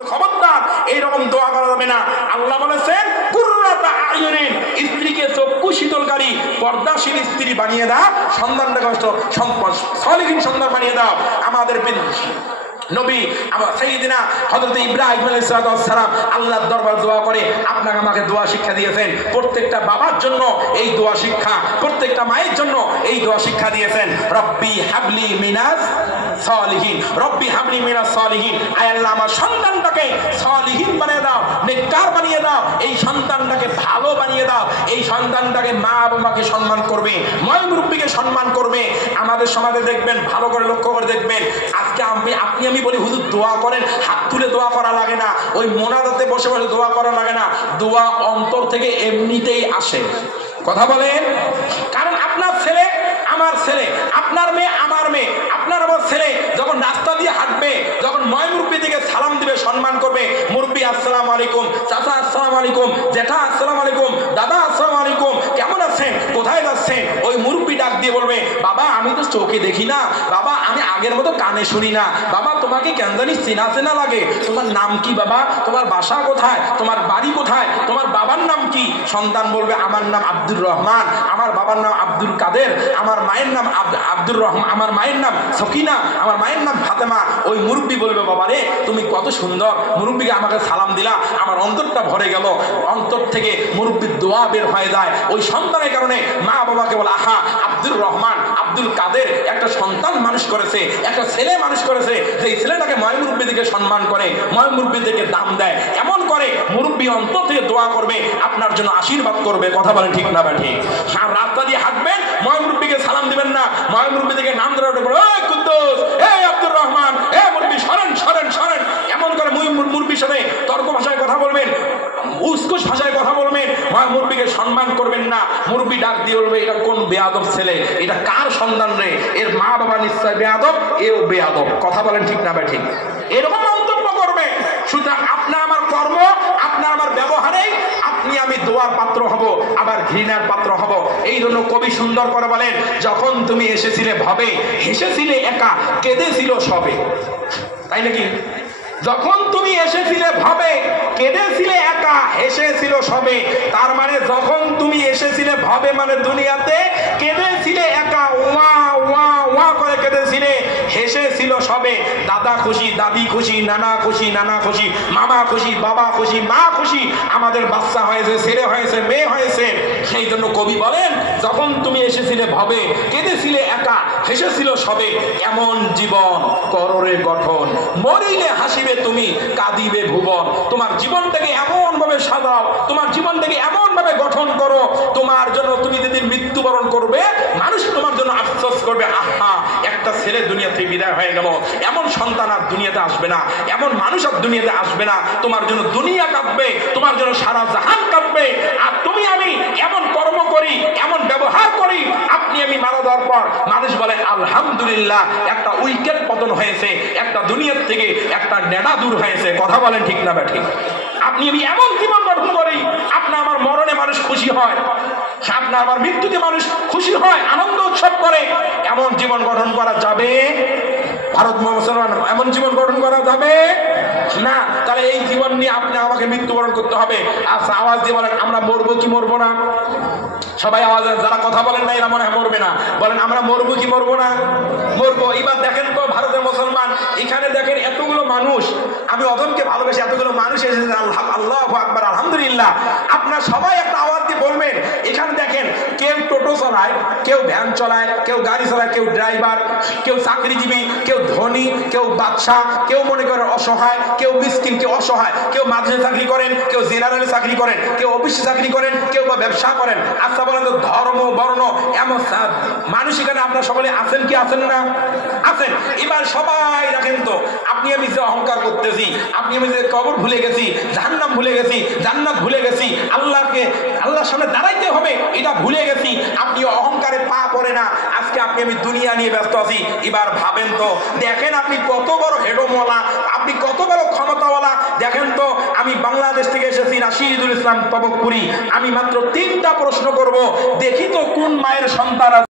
খবরদার এইরকম দোয়া করা যাবে না। আল্লাহ বলেছেন কুররাতা আয়ুনিন, স্ত্রীকে চক্ষু শীতলকারী পর্দাশীল স্ত্রী বানিয়ে দাও, সন্তানটাকে সলিহীন সন্তান বানিয়ে দাও। আমাদের নবী সাইয়্যিদিনা হযরত ইব্রাহিম আলাইহিস সালাম আল্লাহর দরবার দোয়া করে আপনাকে আমাকে দোয়া শিক্ষা দিয়েছেন। প্রত্যেকটা বাবার জন্য এই দোয়া শিক্ষা, প্রত্যেকটা মায়ের জন্য এই দোয়া শিক্ষা দিয়েছেন। রব্বি হাবলি মিনাস সালিহিন, রব্বি হাবলি মিনাস সালিহিন, আয় আল্লাহ আমার সন্তানটাকে সালিহিন বানিয়ে দাও, নেককার বানিয়ে দাও, এই সন্তানটাকে ভালো বানিয়ে দাও, এই সন্তানটাকে মা বাবাকে সম্মান করবে, ময় মুরব্বিকে সম্মান করবে। আমাদের সমাজে দেখবেন, ভালো করে লক্ষ্য করে দেখবেন, আজকে আপনি আমি বলি হুজুর দোয়া করেন, হাত তুলে দোয়া করা লাগে না, ওই মোনাজাতে বসে বসে দোয়া করা লাগে না, দোয়া অন্তর থেকে এমনিতেই আসে। কথা বলেন, কারণ আপনার ছেলে আমার ছেলে, আপনার মেয়ে আমার মেয়ে, আপনার আমার ছেলে যখন রাস্তা দিয়ে হাঁটবে, যখন ময় মুরব্বি দিকে সালাম দিবে, সম্মান করবে, মুরব্বি আসসালামু আলাইকুম, চাচা আসসালামু আলাইকুম, জেঠা আসসালামু আলাইকুম, দাদা আসসালামু আলাইকুম, কেমন আছেন, কোথায় যাচ্ছেন, ওই মুরব্বি ডাক দিয়ে বলবে বাবা আমি তো চোখে দেখি না, বাবা আমি আগের মতো কানে শুনি না, বাবা তোমাকে কেন জানি চেনা চেনা লাগে, তোমার নাম কি বাবা, তোমার বাসা কোথায়, তোমার বাড়ি কোথায়, তোমার বাবার নাম কি? সন্তান বলবে আমার নাম আব্দুর রহমান, আমার বাবার নাম আব্দুল কাদের, আমার মায়ের নাম আব্দুর রহমান, আমার মায়ের নাম সকিনা, আমার মায়ের নাম ফাতেমা। ওই মুরব্বি বলবে বাবা রে তুমি কত সুন্দর, মুরব্বিকে আমাকে সালাম দিলা, আমার অন্তরটা ভরে গেল। অন্তর থেকে মুরব্বির দোয়া বের হয়ে যায়। ওই সন্তানের কারণে মা বাবাকে বলে আহা আব্দুর রহমান, আব্দুল কাদের একটা সন্তান মানুষ করেছে, একটা ছেলে মানুষ করেছে, যে ছেলেটাকে ময় মুরব্বি দিকে সম্মান করে, ময় মুরব্বি দিকে দাম দেয়, এমন করে মুরব্বি অন্তর থেকে দোয়া করবে, আপনার জন্য আশীর্বাদ করবে। কথা বলেন ঠিক না ঠিক? রাস্তা দিয়ে হাঁটবেন, ময় মুরব্বিকে সালাম দিবেন না, ময় মুরব্বি থেকে নাম ধরে ওই কুদ্দুস, এই আব্দুর রহমান, এ মুরব্বি সরেন সরেন সরেন, এমন করে মুরব্বির সাথে তর্ক ভাষায় কথা বলবেন, উস্কুস ভাষায় কথা বলবেন, ময় মুরব্বিকে সম্মান করবেন না। মুরব্বি ডাক দিয়ে বলবে এটা কোন বেয়াদব ছেলে, এটা কার সন্তান রে, এর মা বাবা নিশ্চয় বেয়াদব, এও বেয়াদব। কথা বলেন ঠিক না ঠিক? এরকম মন্তব্য করবে। সুতরাং আপনার আমার কর্ম, আপনার আমার ব্যবহারে আপনি আমি দোয়ার পাত্র হব, আবার ঘৃণার পাত্র হব। এই জন্য কবি সুন্দর করে বলেন যখন তুমি এসেছিলে ভবে, হেসেছিলে একা, কেঁদেছিল সবে। তাই নাকি? যখন তুমি এসেছিলে ভবে, কেঁদেছিলে একা, হেসেছিল সবে। তার মানে যখন তুমি এসেছিলে ভবে মানে দুনিয়াতে, কেঁদেছিলে একা, ওয়া ওয়া ওয়া করে কেঁদেছিলে, হেসেছিল সবে। দাদা খুশি, দাদি খুশি, নানা খুশি, নানা খুশি, মামা খুশি, বাবা খুশি, মা খুশি, আমাদের বাচ্চা হয়েছে, ছেলে হয়েছে, মেয়ে হয়েছে। সেই জন্য কবি বলেন যখন তুমি এসেছিলে ভবে, কেঁদেছিলে একা, হেসেছিল সবে। এমন জীবন কররে গঠন, মরিলে হাসিবে তুমি, কাঁদিবে ভুবন। তোমার জীবনটাকে এমন ভাবে সাজাও, তোমার জীবনটাকে এমন ভাবে গঠন করো, তোমার জন্য তুমি যেদিন মৃত্যুবরণ করবে মানুষ তোমার জন্য আফসোস করবে, আহা একটা ছেলে দুনিয়া থেকে বিদায় হয়ে গেল, এমন সন্তান আর দুনিয়াতে আসবে না, এমন মানুষ আর দুনিয়াতে আসবে না। তোমার জন্য দুনিয়া কাঁদবে, তোমার জন্য সারা জাহান কাঁদবে। আর তুমি আমি এমন কর্ম করি, এমন ব্যবহার করি, আপনি আমি মারা যাওয়ার পর মানুষ বলে আলহামদুলিল্লাহ একটা উইকেট পতন হয়েছে, একটা দুনিয়ার থেকে একটা নেড়া দূর হয়েছে। কথা বলেন ঠিক না ঠিক? আপনি আমি এমন জীবন গঠন করি, আপনার আমার মরণে মানুষ খুশি হয়, আপনার আমার মৃত্যুতে মানুষ খুশি হয়, আনন্দ উৎসব করে। এমন জীবন গঠন করা যাবে? ভারত মুসলমান এমন জীবন গঠন করা যাবে না। তাহলে এই জীবন নিয়ে আপনি আমাকে মৃত্যুবরণ করতে হবে। আচ্ছা আওয়াজ দিয়ে বলেন আমরা মরবো কি মরবো না? সবাই আওয়াজ, যারা কথা বলেন না এরা মনে হয় মরবে না, বলেন আমরা মরবো কি মরবো না? মরবো। এবার দেখেন তো ভারতের মুসলমান, এখানে দেখেন এতগুলো মানুষ, আমি অদমকে ভালোবেসে এতগুলো মানুষ এসেছে, আল্লাহু আকবার আলহামদুলিল্লাহ। আপনারা সবাই একটা আওয়াজ দিয়ে বলবেন, এখানে দেখেন কেউ টোটো চালায়, কেউ ভ্যান চালায়, কেউ গাড়ি চালায়, কেউ ড্রাইভার, কেউ চাকরিজীবী, কেউ ধনী, কেউ বাদশাহ, কেউ মনে করেন অসহায়, কেউ মিসকিন, কেউ অসহায়, কেউ মাদ্রাসায় চাকরি করেন, কেউ জেনারেলে চাকরি করেন, কেউ অফিসে চাকরি করেন, কেউ বা ব্যবসা করেন। আচ্ছা বলেন তো ধর্ম বর্ণ এমন মানুষ এখানে আপনারা সকলে আছেন কি আছেন না? আছেন। এবার সবাই রাখেন তো, আপনি আমি যে অহংকার করতেছি, আপনি আমি যে কবর ভুলে গেছি, জাহান্নাম ভুলে গেছি, জান্নাত ভুলে গেছি, আল্লাহর সামনে দাঁড়াইতে হবে এটা ভুলে গেছি, আপনি অহংকারে পা পড়ে না। আজকে আপনি আমি দুনিয়া নিয়ে ব্যস্ত আছি। এবার ভাবেন তো, দেখেন আপনি কত বড় হেডমওয়ালা, আপনি কত বড় ক্ষমতাওয়ালা। দেখেন তো আমি বাংলাদেশ থেকে এসেছি, রাশিদুল ইসলাম তবকপুরি। আমি মাত্র 3টা প্রশ্ন করব, দেখি তো কোন মায়ের সন্তান